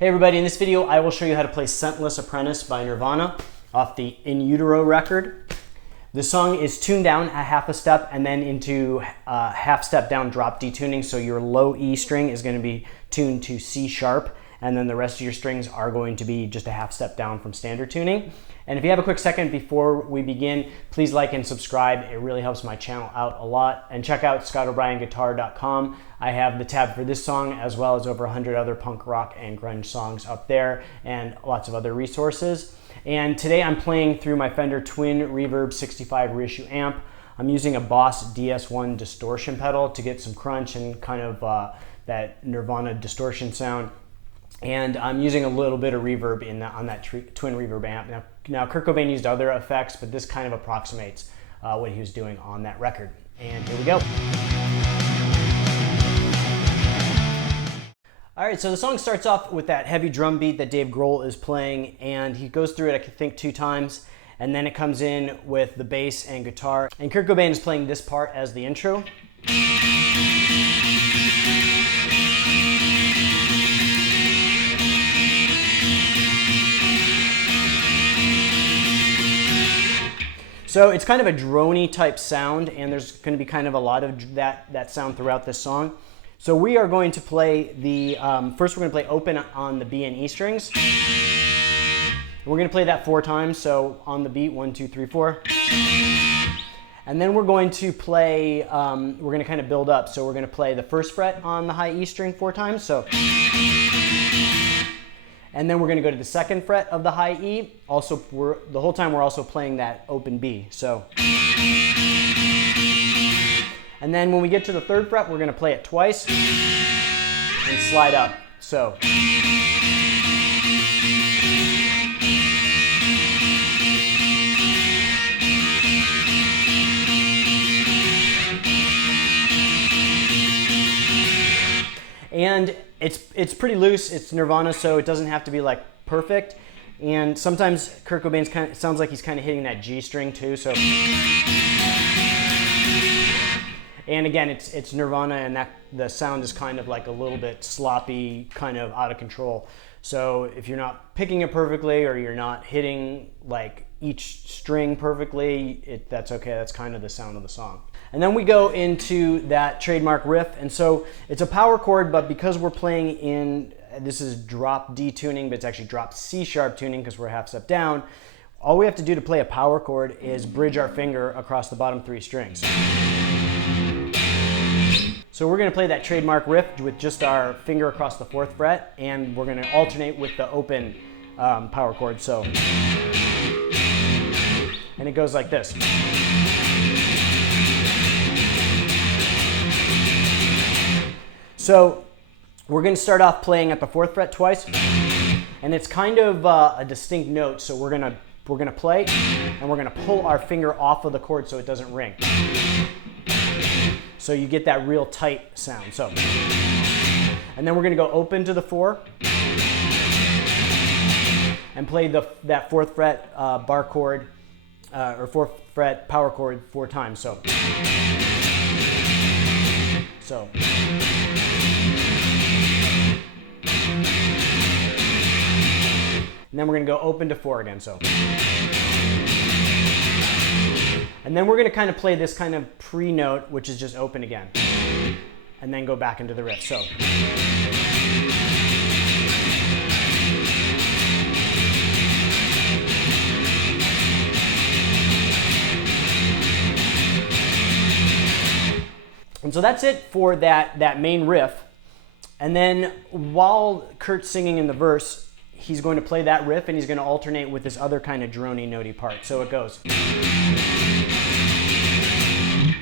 Hey everybody, in this video I will show you how to play Scentless Apprentice by Nirvana off the In Utero record. The song is tuned down a half a step and then into half step down drop D tuning, so your low E string is going to be tuned to C sharp, and then the rest of your strings are going to be just a half step down from standard tuning. And if you have a quick second before we begin, please like and subscribe. It really helps my channel out a lot. And check out scottobryanguitar.com. I have the tab for this song as well as over 100 other punk rock and grunge songs up there and lots of other resources. And today I'm playing through my Fender Twin Reverb 65 reissue amp. I'm using a Boss DS1 distortion pedal to get some crunch and kind of that Nirvana distortion sound. And I'm using a little bit of reverb on that Twin Reverb amp. Now Kurt Cobain used other effects, but this kind of approximates what he was doing on that record. And here we go. All right, so the song starts off with that heavy drum beat that Dave Grohl is playing, and he goes through it, I think, 2 times, and then it comes in with the bass and guitar. And Kurt Cobain is playing this part as the intro. So it's kind of a droney type sound, and there's going to be kind of a lot of that sound throughout this song. So we are going to play the, first we're going to play open on the B and E strings. We're going to play that 4 times, so on the beat, 1, 2, 3, 4. And then we're going to play, we're going to kind of build up. So we're going to play the 1st fret on the high E string 4 times, so. And then we're going to go to the 2nd fret of the high E. Also, the whole time we're also playing that open B, so. And then when we get to the 3rd fret, we're going to play it twice and slide up, so. And it's pretty loose. It's Nirvana, so it doesn't have to be like perfect. And sometimes Kurt Cobain's sounds like he's kind of hitting that G string too, so. And again, it's Nirvana, and the sound is kind of like a little bit sloppy, kind of out of control. So if you're not picking it perfectly or you're not hitting like each string perfectly, that's okay. That's kind of the sound of the song. And then we go into that trademark riff. And so it's a power chord, but because we're playing in, this is drop D tuning, but it's actually drop C sharp tuning because we're a half step down. All we have to do to play a power chord is bridge our finger across the bottom 3 strings. So we're going to play that trademark riff with just our finger across the 4th fret, and we're going to alternate with the open power chord. So, and it goes like this. So we're going to start off playing at the 4th fret twice, and it's kind of a distinct note. So we're going to play, and we're going to pull our finger off of the chord so it doesn't ring. So you get that real tight sound. So, and then we're going to go open to the 4 and play that 4th fret bar chord or 4th fret power chord 4 times. So, and then we're going to go open to 4 again. So. And then we're going to kind of play this kind of pre-note, which is just open again. And then go back into the riff. So. And so that's it for that main riff. And then while Kurt's singing in the verse, he's going to play that riff and he's going to alternate with this other kind of drony, notey part. So it goes.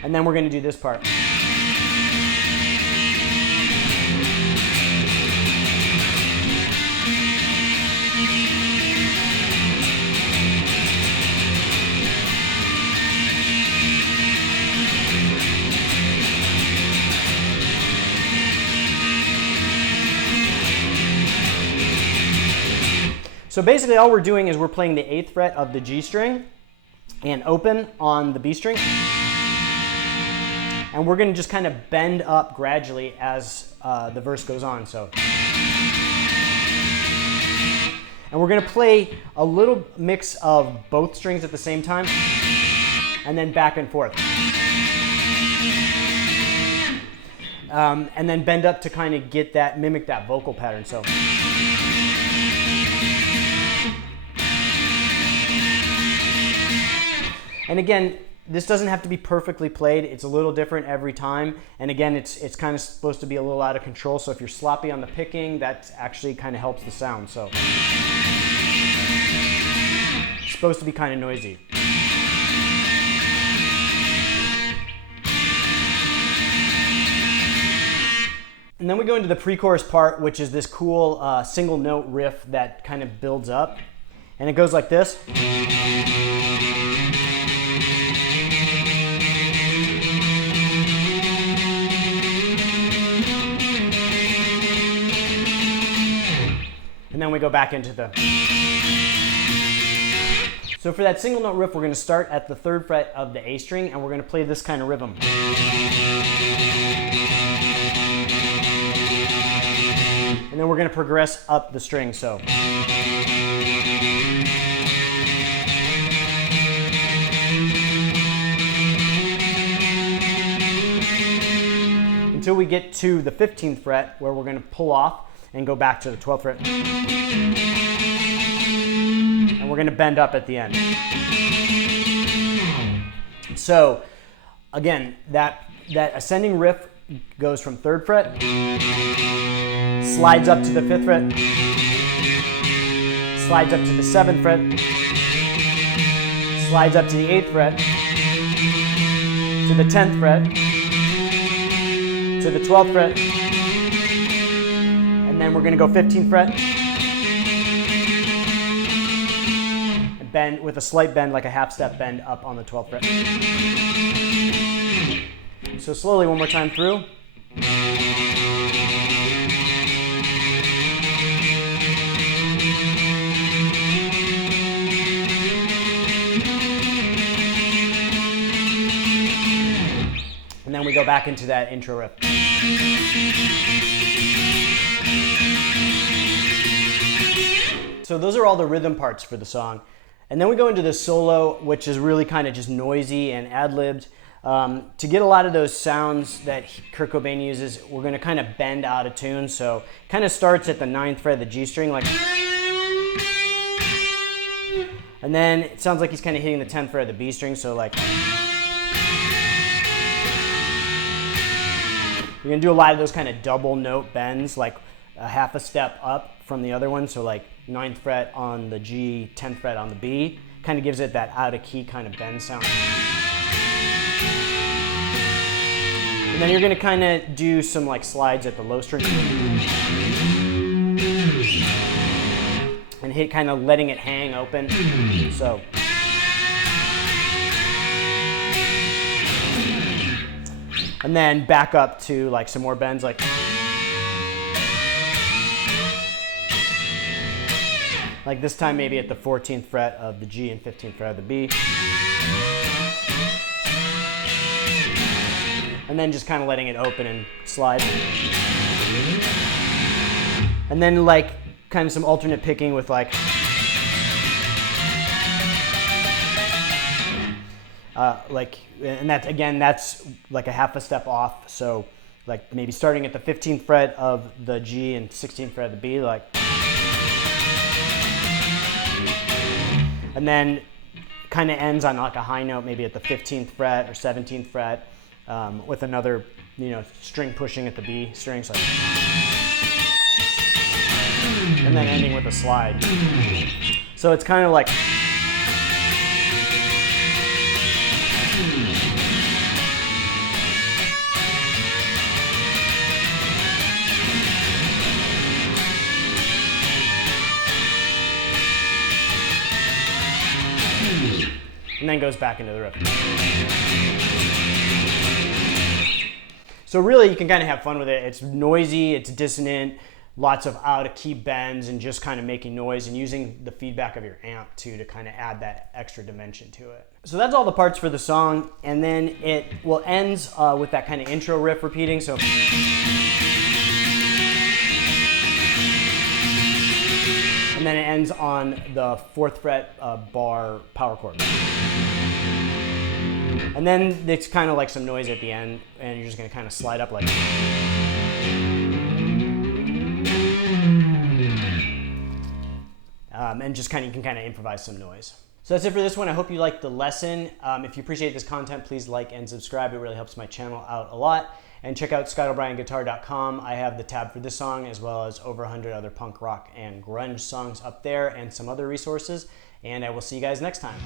And then we're going to do this part. So basically all we're doing is we're playing the 8th fret of the G string and open on the B string. And we're going to just kind of bend up gradually as the verse goes on. So. And we're going to play a little mix of both strings at the same time, and then back and forth. And then bend up to kind of get that, mimic that vocal pattern. So. And again, this doesn't have to be perfectly played. It's a little different every time. And again, it's kind of supposed to be a little out of control. So if you're sloppy on the picking, that actually kind of helps the sound. So it's supposed to be kind of noisy. And then we go into the pre-chorus part, which is this cool single note riff that kind of builds up. And it goes like this. And then we go back into the... So for that single note riff, we're going to start at the 3rd fret of the A string, and we're going to play this kind of rhythm. And then we're going to progress up the string, so. Until we get to the 15th fret, where we're going to pull off and go back to the 12th fret. And we're going to bend up at the end. So, again, that ascending riff goes from 3rd fret, slides up to the 5th fret, slides up to the 7th fret, slides up to the 8th fret, to the 10th fret, to the 12th fret, and then we're going to go 15th fret, and bend with a slight bend, like a half step bend up on the 12th fret. So slowly, one more time through. And then we go back into that intro riff. So those are all the rhythm parts for the song. And then we go into the solo, which is really kind of just noisy and ad-libbed. To get a lot of those sounds that Kurt Cobain uses, we're going to kind of bend out of tune. So it kind of starts at the 9th fret of the G string, like, and then it sounds like he's kind of hitting the 10th fret of the B string. So like, you're going to do a lot of those kind of double note bends, like a half a step up from the other one. So like 9th fret on the G, 10th fret on the B, kind of gives it that out of key kind of bend sound. And then you're going to kind of do some like slides at the low string and hit kind of letting it hang open. So and then back up to like some more bends, like this time maybe at the 14th fret of the G and 15th fret of the B. And then just kind of letting it open and slide. And then like kind of some alternate picking with like and that again, that's like a half a step off. So like maybe starting at the 15th fret of the G and 16th fret of the B, like, and then kind of ends on like a high note, maybe at the 15th fret or 17th fret, with another, string pushing at the B strings, like, and then ending with a slide. So it's kind of like, and then goes back into the riff. So really, you can kind of have fun with it. It's noisy, it's dissonant, lots of out-of-key bends, and just kind of making noise and using the feedback of your amp too to kind of add that extra dimension to it. So that's all the parts for the song, and then it ends with that kind of intro riff repeating. So. And and then it ends on the 4th fret bar power chord. And then it's kind of like some noise at the end, and you're just going to kind of slide up like. And just you can kind of improvise some noise. So that's it for this one. I hope you liked the lesson. If you appreciate this content, please like and subscribe. It really helps my channel out a lot. And check out ScottO'BrienGuitar.com. I have the tab for this song as well as over 100 other punk rock and grunge songs up there and some other resources. And I will see you guys next time.